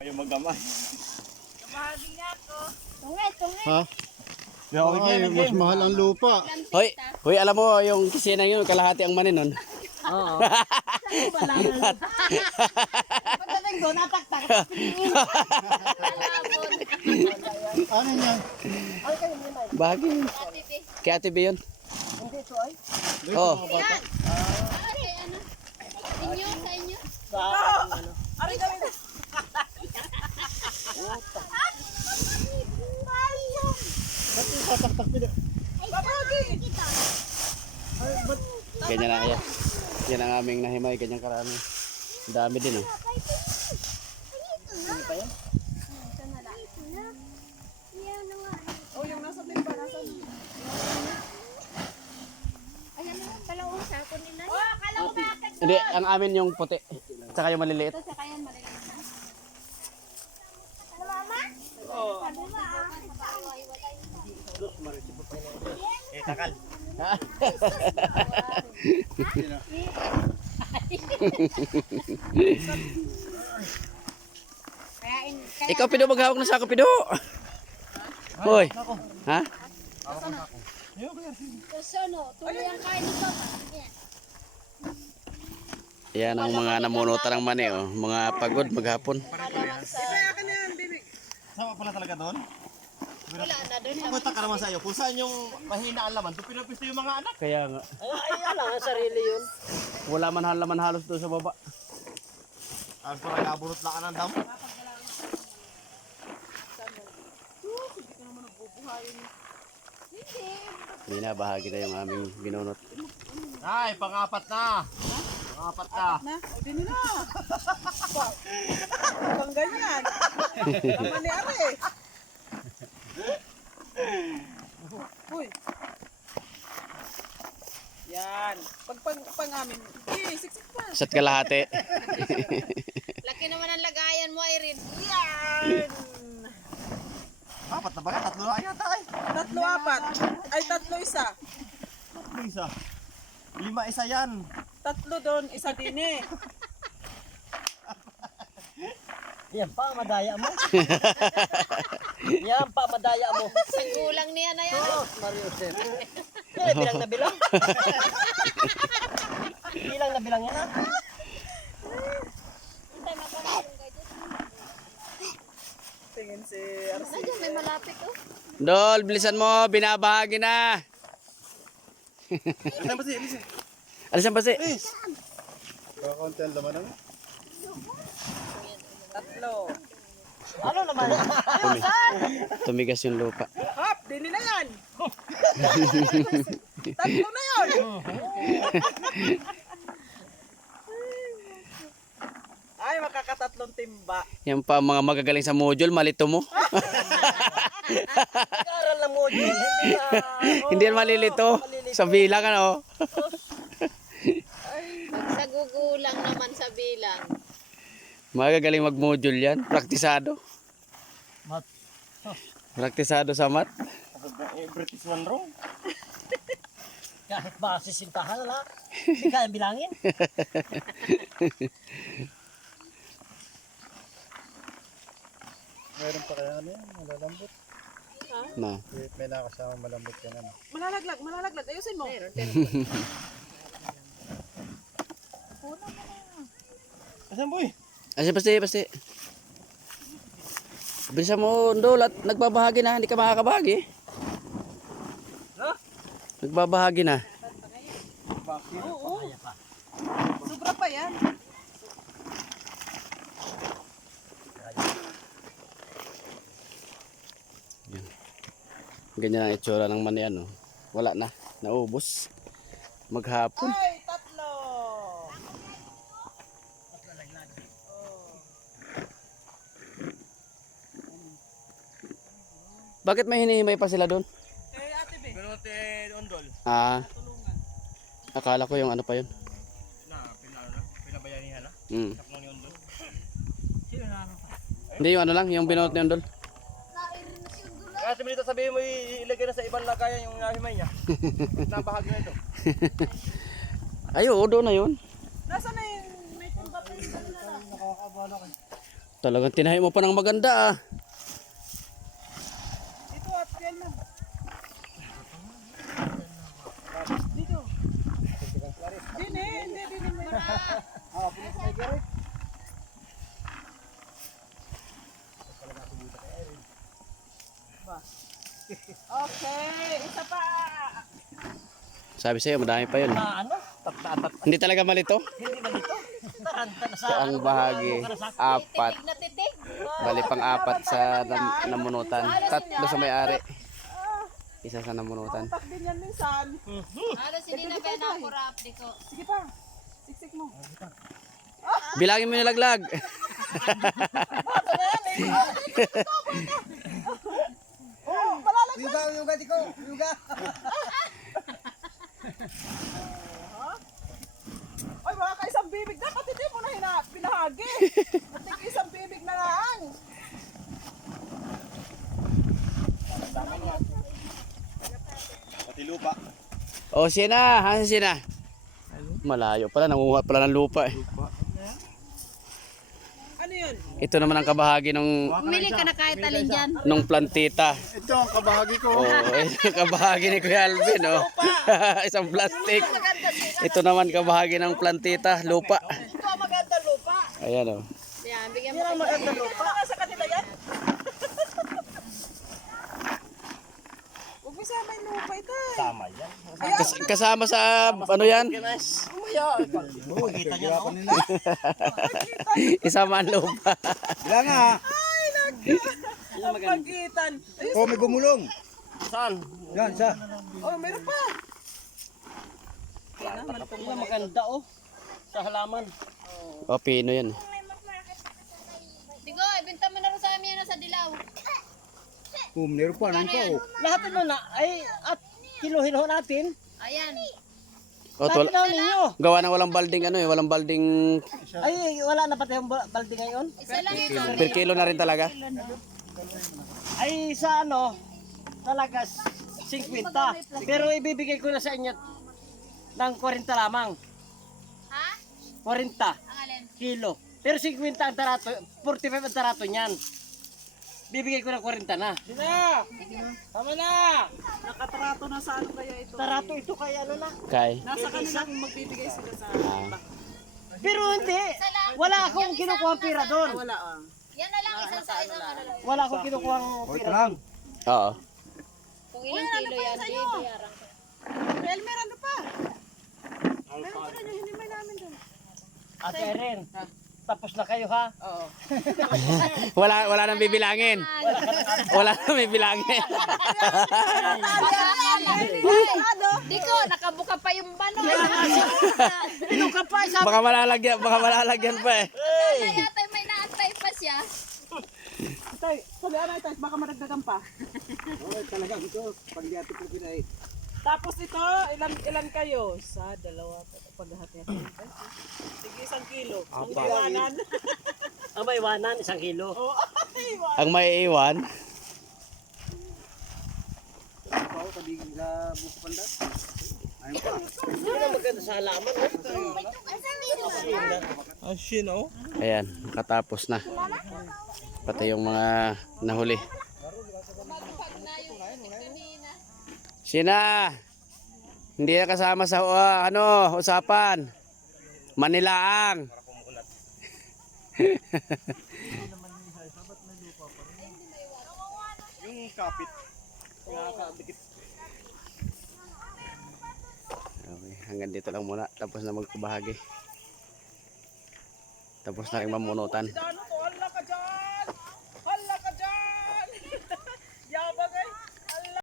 Kayo magamay. Kamahagi nga ako. Tungit. Ha? Ay, mas mahal ang lupa. Hoy, alam mo yung kisina yun, kalahati ang mani nun. Oo. Pagdating doon, nataktak. Ano yan? Bahagi. Kaya Ate B yun. Hindi ito ay. Oo. Yan. Kay ano? Inyo, sa inyo. Ari kami. Ba't yung tatak-tak nila? Ganyan na yan. Yan ang aming nahimay, ganyan karami. Ang dami din oh. Oh, yung nasa timba, nasa. Ayan na, dalawang sako nila. Oh, akala ko bakit. Hindi, ang amin yung puti. Tsaka yung maliliit. Ito sa kayan, maliliit na. Mama? Oh. Eh, takal. Ikaw Pido, maghawak ng sako Pido. Hoy. Ha? Sono, tuloy ang kain nito. Yan ang mga namunutan ng mani oh. Mga pagod maghapon. Sama pala talaga doon? Wala na doon. Pumunta ka naman sa iyo. Kung saan yung mahina ang laman, doon pinapisto yung mga anak. Kaya nga. Ay, ala, sarili yun. Wala man halaman halos doon sa baba. Ang parang nabunot lang ka ng damo. Hindi na, bahagi na yung aming binunot. Ay, pang-apat na. Pang-apat na. Na, o din nila. Pang ganyan. Naman ni Ari. Uy. Yan. Pag amin. Eh, siksik pa. Isa't kalahati. Laki naman ang lagayan mo, Irene. Yan. Apat na ba yan? Tatlo na yata ay. Tatlo, apat. Ay, tatlo, isa. Tatlo isa. 5 isa yan. Tatlo doon, isa din eh. Yan pa, madaya mo. Yan pa, madaya mo. Sa gulang niya na yan. Oh, Mario Joseph. Yan, bilang na bilang. Bilang na bilang yan ha. Hintay, mapansin kayo dyan. Tingin si Arsi. Nandiyan, may malapit oh. Dol, bilisan mo, binabahagi na. Ano ba si Elise? Alisan pa si. Kakaunti ang laman naman. Tatlo. Ano naman? Tumigas yung lupa. Hop, din na yan. Tatlo na yun. Ay, makakatatlong timba. Yan pa ang mga magagaling sa module, malito mo. Nag-aaral na mo yun. Hindi na. Hindi yan malilito. Sa bilang ano. Pag sa gugulang naman sa bilang. Magagaling mag-module yan. Praktisado. Mat. Praktisado sa mat. British one wrong. Kahit ba sisintahan na hindi kaya bilangin. Meron pa kaya ano yan? Malalambot. Na. May nakasama malambot yan ano. Malalaglag. Ayusin mo. Asan boy? Asi pasti. Bilisan mo, Dol, at nagbabahagi na. Hindi ka makakabahagi. Nagbabahagi na. Oo. Sobra pa yan. Ganyan ang itsura ng mani ano. Wala na. Naubos. Maghapon. Ay, tatlo. Bakit may hinihimay pa sila doon? Eh, Ate B. Binote undol. Ah, Tulungan. akala ko yung ano pa yun. Pinabayanihan na. Mm. Saklang ni undol. Sino na ano? Hindi yung ano lang, yung binunot ni Dol. Kaya sabi nito sabihin mo ilagay na sa ibang lagayan yung nahimay niya. Nabahagi na ito. Ay, oo, doon na yun. Nasaan na yung may timba pa yung dala? Nakakabala kayo. Talagang tinahi mo pa ng maganda ah. Ito at yan lang. Dito. Dini, hindi, dini. Okay, isa pa. Sabi sa'yo, madami pa yun. Ano? Hindi talaga malito. Hindi ba dito? Taranta na sa Sa ang bahagi, apat. Titig na titig. Bali pang apat sa namunutan. Tatlo sa may-ari. Isa sa namunutan. Tak din yan minsan. Halos hindi na ba na kurap di ko. Sige pa. Siksik mo. Bilangin mo yung laglag. Oo, malalag. Yuga, di ko. Yuga. Ay, mga kaisang bibig. Dapat hindi mo na pinahagi. Matig isang bibig na lang. Pati lupa. O, sina. Hasa sina? Malayo pala. Nangunguha pala ng lupa eh. Ano yun? Ito naman ang kabahagi ng Umili ka na kahit alin dyan. nung plantita. Ito ang kabahagi ko. Oh, ito ang kabahagi ni Kuya Alvin, oh. Isang plastic. Ito naman kabahagi ng plantita, lupa. Ito ang maganda lupa. Ayan, oh. Yan, bigyan mo. Yan ang maganda lupa. Ano sa kanila yan? Huwag mo sama yung lupa ito. Tama yan. Kasama sa, ano yan? Kita niya ako. Isama ang lupa. Wala nga. Ang pagitan. Ayun, Oh, may gumulong. Saan? Yan, sa. oh, meron pa. Yan maganda oh. Sa halaman. O, pino yan. Digo, ibenta mo na rin sa amin yan sa dilaw. Meron pa, nang pa. Oh. Lahat ito na ay at kiluhin ho natin. Ayan. O, Lahat na ninyo. gawa ng walang balding, ano eh, walang balding, Ay wala na pati yung balde ngayon. Isa lang ito. per kilo na rin talaga. Ay sa ano talaga 50. Pero ibibigay ko na sa inyo ng 40 lamang. Ha? 40 Ang alin? kilo. Pero 50 ang tarato, 45 ang tarato niyan. Bibigay ko ng 40 na. Sina! Tama na! Nakatrato na sa ano kaya ito? Tarato ito kay ano na. Kay. Nasa kanila kung magbibigay sila sa... Pero hindi. Wala akong kinukuha pira doon. Wala ah. Yan na lang, isang sa isang ano lang. Wala akong kinukuha pira. lang. Oo. Kung ilang kilo yan, bayaran ko. Elmer, ano pa? Meron pa rin yung hinimay namin doon. Ate Erin, tapos na kayo ha? Oo. Wala nang bibilangin. Wala nang bibilangin. Di ko, nakabuka pa yung bano. Ano ka pa? Sabi Baka malalagyan pa eh. Sana yata may naantay pa siya. Tay, salihan na tayo, baka maragdagan pa. Talaga, ito. Pag di ate ko pinay. Tapos ito, ilan kayo? Sa dalawa, paghahati-hati. Sige, 1 kilo. Ang iwanan. ang may iwanan, 1 kilo. Oo, iwanan. Ang may iwan, Ako, tabigin sa buko panda. Ayun pa. Hindi na maganda sa halaman. ayan, nakatapos na. Pati yung mga nahuli. Sina, hindi na kasama sa usapan. Manilaang. Yung kapit. Okay, hanggang dito lang muna. Tapos na magkabahagi. Tapos na rin mamunutan. Ano to?